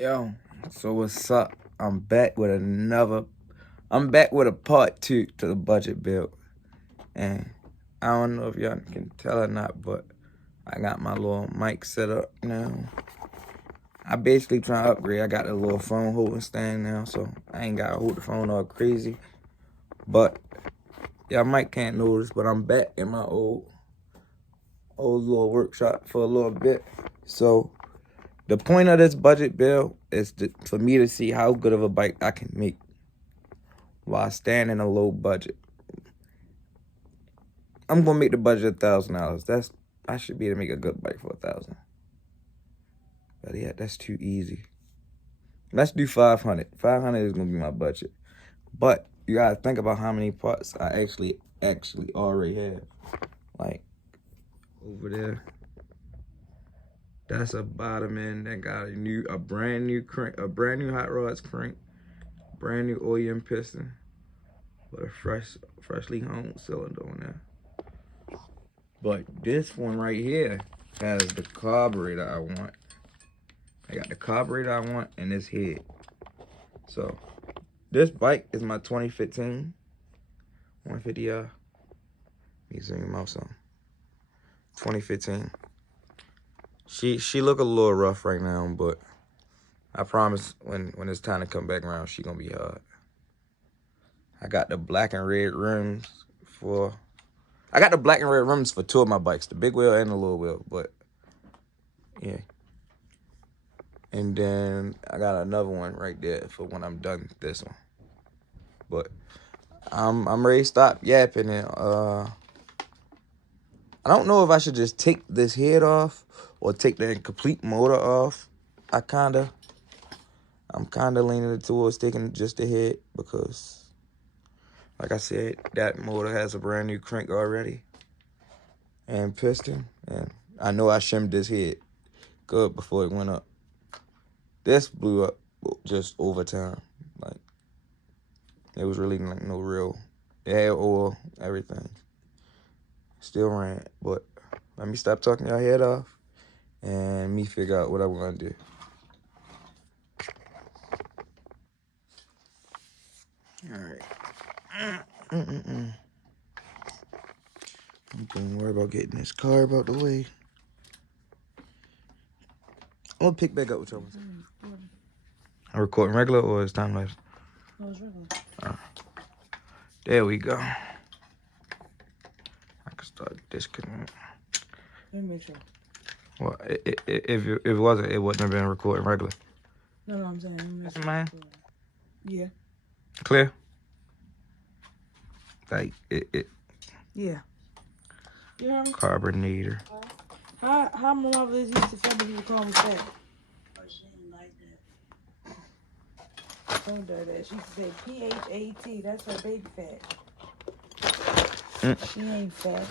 Yo, so what's up? I'm back with a part two to the budget build. And I don't know if y'all can tell or not, but I got my little mic set up now. I basically trying to upgrade. I got a little phone holding stand now, so I ain't gotta hold the phone all crazy. But y'all might can't notice, but I'm back in my old little workshop for a little bit. So the point of this budget build is for me to see how good of a bike I can make while staying in a low budget. I'm gonna make the budget $1,000. I should be able to make a good bike for $1,000. But yeah, that's too easy. Let's do 500. 500 is gonna be my budget. But you gotta think about how many parts I actually already have. Like over there, that's a bottom end that got a brand new crank, a brand new hot rods crank, brand new OEM piston with a freshly honed cylinder on there. But this one right here has the carburetor I want. I got the carburetor I want and this head. So this bike is my 2015 150R. Let me zoom out some. 2015. She look a little rough right now, but I promise when it's time to come back around, she gonna be hard. I got the black and red rims for two of my bikes, the big wheel and the little wheel, but yeah. And then I got another one right there for when I'm done with this one. But I'm ready to stop yapping and I don't know if I should just take this head off or take the complete motor off. I'm kinda leaning towards taking just the head because like I said, that motor has a brand new crank already and piston, and I know I shimmed this head good before it went up. This blew up just over time. Like, it was really like no real. It had oil, everything. Still ran, but let me stop talking your head off and me figure out what I want to do. All right. I'm gonna worry about getting this carb out the way. I'm gonna pick back up with y'all. I'm recording regular or is time lapse? No, it's regular. There we go. I can start disconnecting. Let me make sure. Well, if it wasn't, it wouldn't have been recording regular. No, I'm saying. Let me make sure. Man. Yeah. Clear? Like, it. Yeah. You heard me? Carbonator. How my mother used to fat people call me fat? Oh, she didn't like that. Don't do that. She used to say PHAT. That's her baby fat. She ain't fat.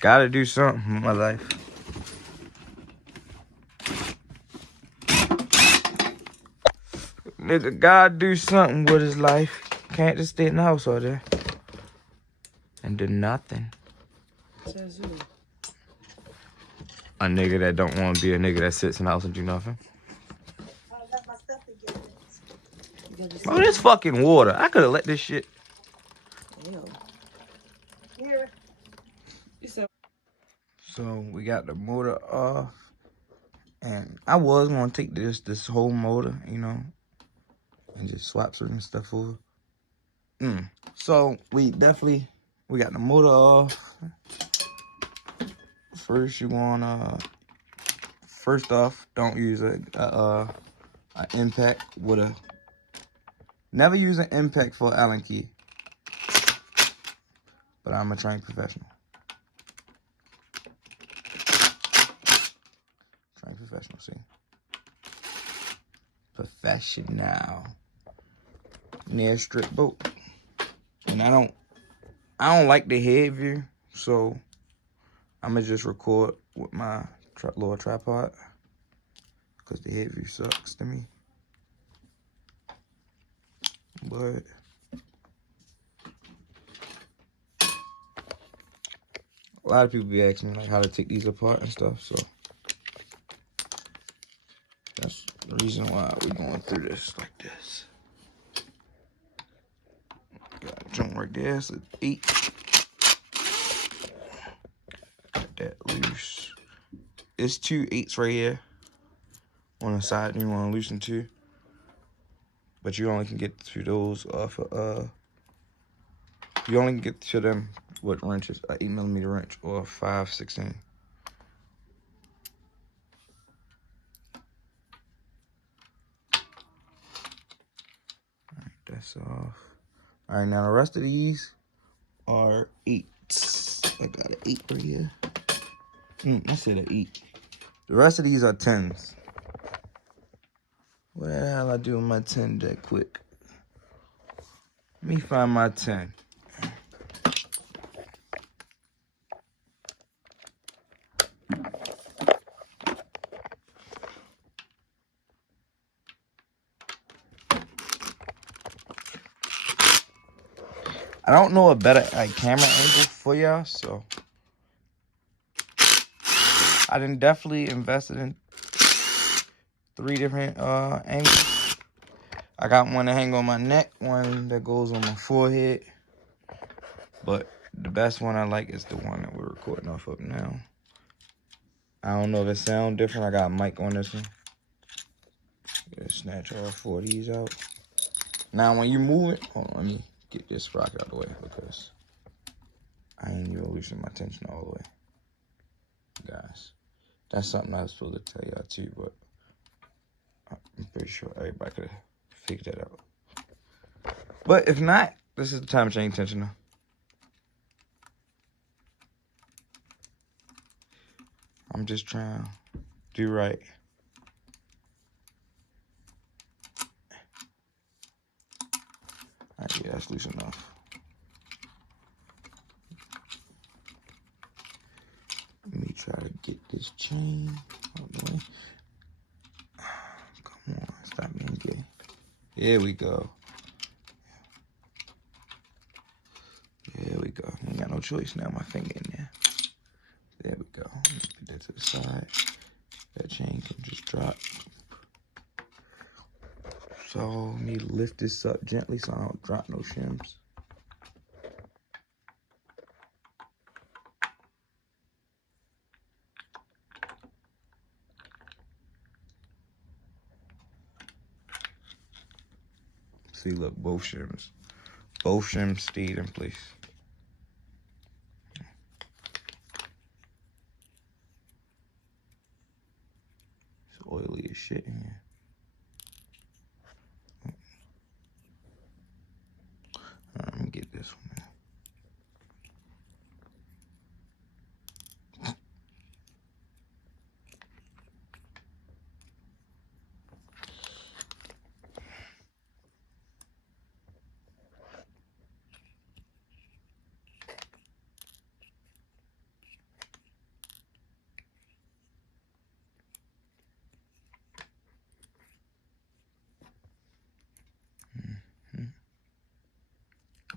Gotta do something in my life. Nigga, gotta do something with his life. Can't just stay in the house all day and do nothing. Says who? A nigga that don't want to be a nigga that sits in the house and do nothing. I got my stuff together. Oh, this fucking water. I could have let this shit. Ew. Here. You said. So we got the motor off. And I was gonna take this whole motor, you know, and just swap certain stuff over. So we got the motor off. First first off, don't use an impact with a, never use an impact for an Allen key. But I'm a trained professional. See? Professional. Near strip boat. And I don't like the head view, so I'm gonna just record with my little tripod because the head view sucks to me. But a lot of people be asking me like how to take these apart and stuff, so that's the reason why we're going through this like this. Got a jump right there, it's an 8. Got that loose. It's 2 8s right here on the side, and you want to loosen 2. But you only can get to those off you only can get to them with wrenches, an 8mm wrench or a 5/16. Alright, that's off. Alright, now the rest of these are 8s. I got an 8 right here. I said an 8. The rest of these are 10s. What the hell I do with my 10 that quick? Let me find my 10. I don't know a better camera angle for y'all, so I done definitely invested in 3 different angles. I got one to hang on my neck, one that goes on my forehead, but the best one I like is the one that we're recording off of now. I don't know if it sounds different. I got a mic on this one. Snatch all 4 of these out. Now when you move it, hold on, let me get this sprocket out of the way because I ain't even loosening my tension all the way. Guys, that's something I was supposed to tell y'all too, but I'm pretty sure everybody could have figured that out. But if not, this is the time to change tension now. I'm just trying to do right. Alright, yeah, that's loose enough. Let me try to get this chain out the way. Come on, stop being gay. Here we go. There we go. Ain't got no choice now. My finger in there. There we go. Put that to the side. That chain can just drop. So I need to lift this up gently so I don't drop no shims. See, look, both shims stayed in place. It's oily as shit in here. Alright, let me get this one now.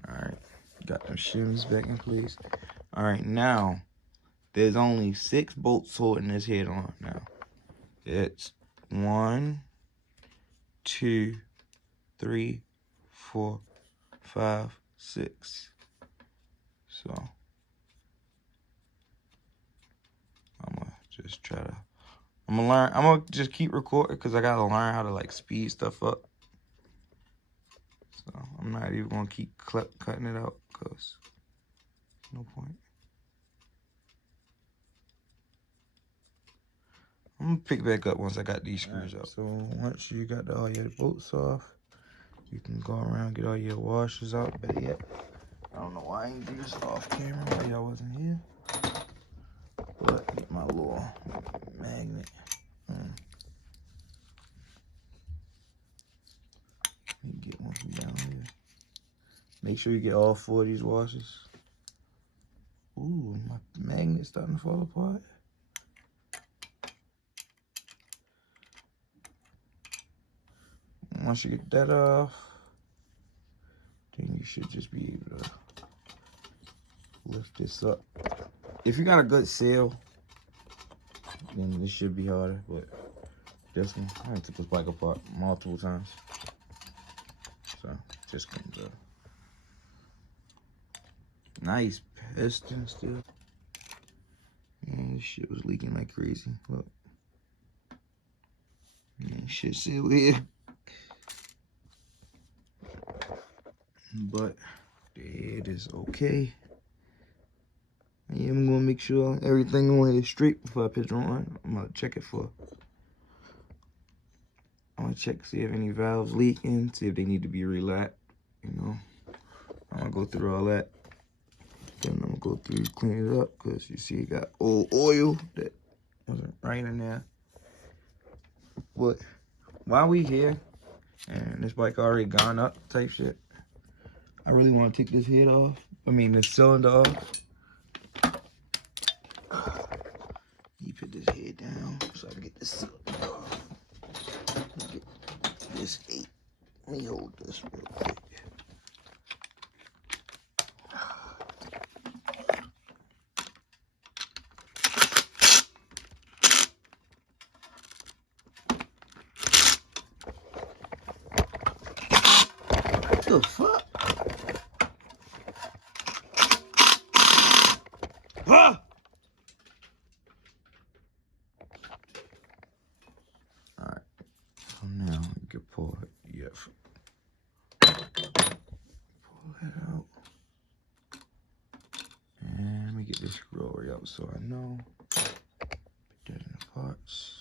Alright, got them shims back in place. Alright, now there's only 6 bolts holding this head on now. It's 1, 2, 3, 4, 5, 6. So I'm gonna just try to, I'm gonna just keep recording because I gotta learn how to like speed stuff up. So I'm not even gonna keep cutting it out because no point. I'm gonna pick back up once I got these screws out. So once you got all your bolts off, you can go around, get all your washers out. Better yet, I don't know why I didn't do this off camera while y'all wasn't here. But get my little magnet. Let me get one from down here. Make sure you get all 4 of these washers. Ooh, my magnet's starting to fall apart. Once you get that off, then you should just be able to lift this up. if you got a good seal, then this should be harder. But this one, I took this bike apart multiple times. So just comes up. Nice piston still. Man, this shit was leaking like crazy. Look. Man, shit still here. But it is okay. Yeah, I'm gonna make sure everything on here is straight before I put it on. I'm gonna check it for. I'm gonna check, see if any valves leaking, see if they need to be relaxed. You know, I'm gonna go through all that. Then I'm gonna go through, clean it up, because you see it got old oil that wasn't right in there. But while we here, and this bike already gone up type shit, I really want to take this head off. I mean, this cylinder off. You put this head down so I can get this cylinder off. Get this eight. Let me hold this real quick. What the fuck? Ah! Alright. So now you can pull it. Yep. Pull that out. And let me get this screw over up so I know. Put that in the parts.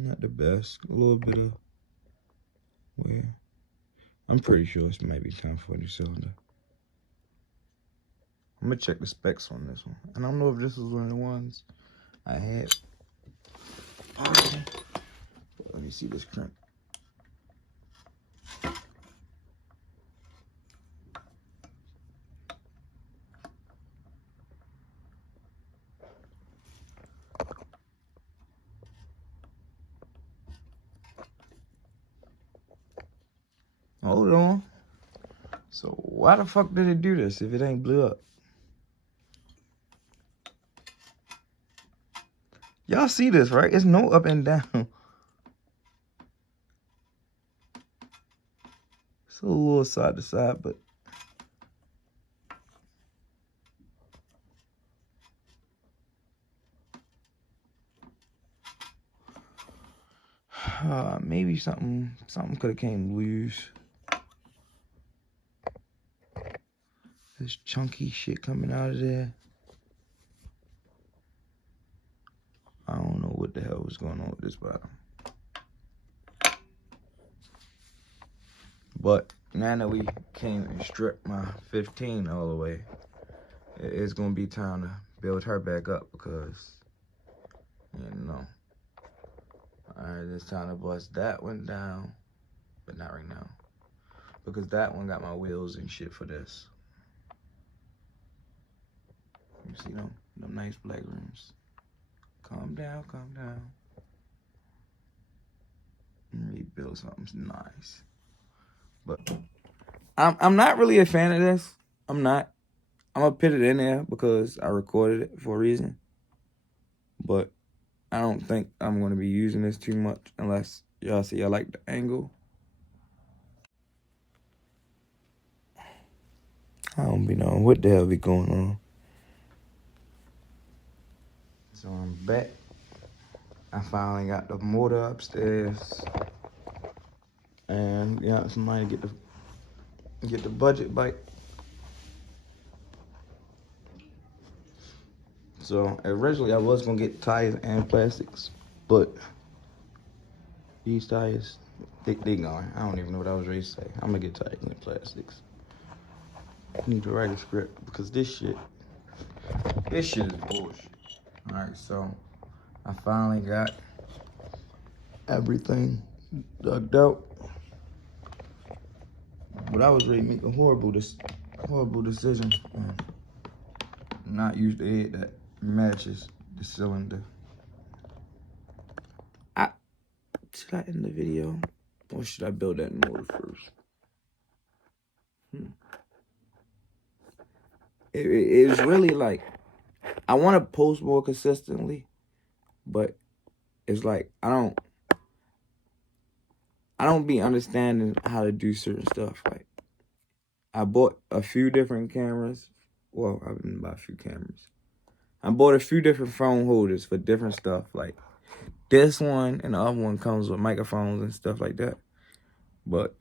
Not the best. A little bit of wear. I'm pretty sure it's maybe time for a new cylinder. I'm gonna check the specs on this one. I don't know if this was one of the ones I had. Let me see this crank. Hold on. So why the fuck did it do this if it ain't blew up? Y'all see this, right? It's no up and down. It's a little side to side, but maybe something could have came loose. This chunky shit coming out of there. I don't know what the hell was going on with this bottom. But now that we came and stripped my 15 all the way, it's gonna be time to build her back up because, you know. Alright, it's time to bust that one down, but not right now. Because that one got my wheels and shit for this. You see them nice black rims. Calm down, calm down. Rebuild something nice. But I'm not really a fan of this. I'm not. I'm gonna put it in there because I recorded it for a reason. But I don't think I'm gonna be using this too much unless y'all see I like the angle. I don't be knowing what the hell be going on. So I'm back. I finally got the motor upstairs. And yeah, somebody get the budget bike. So originally I was gonna get tires and plastics, but these tires, they gone. I don't even know what I was ready to say. I'm gonna get tires and plastics. I need to write a script because this shit is bullshit. Alright, so I finally got everything dug out. But I was ready to make a horrible Horrible decision. Not use the head that matches the cylinder. Should I end the video? Or should I build that motor first? It's really like, I want to post more consistently, but it's like, I don't be understanding how to do certain stuff. Like, I bought a few different cameras. Well, I didn't buy a few cameras. I bought a few different phone holders for different stuff. Like, this one and the other one comes with microphones and stuff like that. But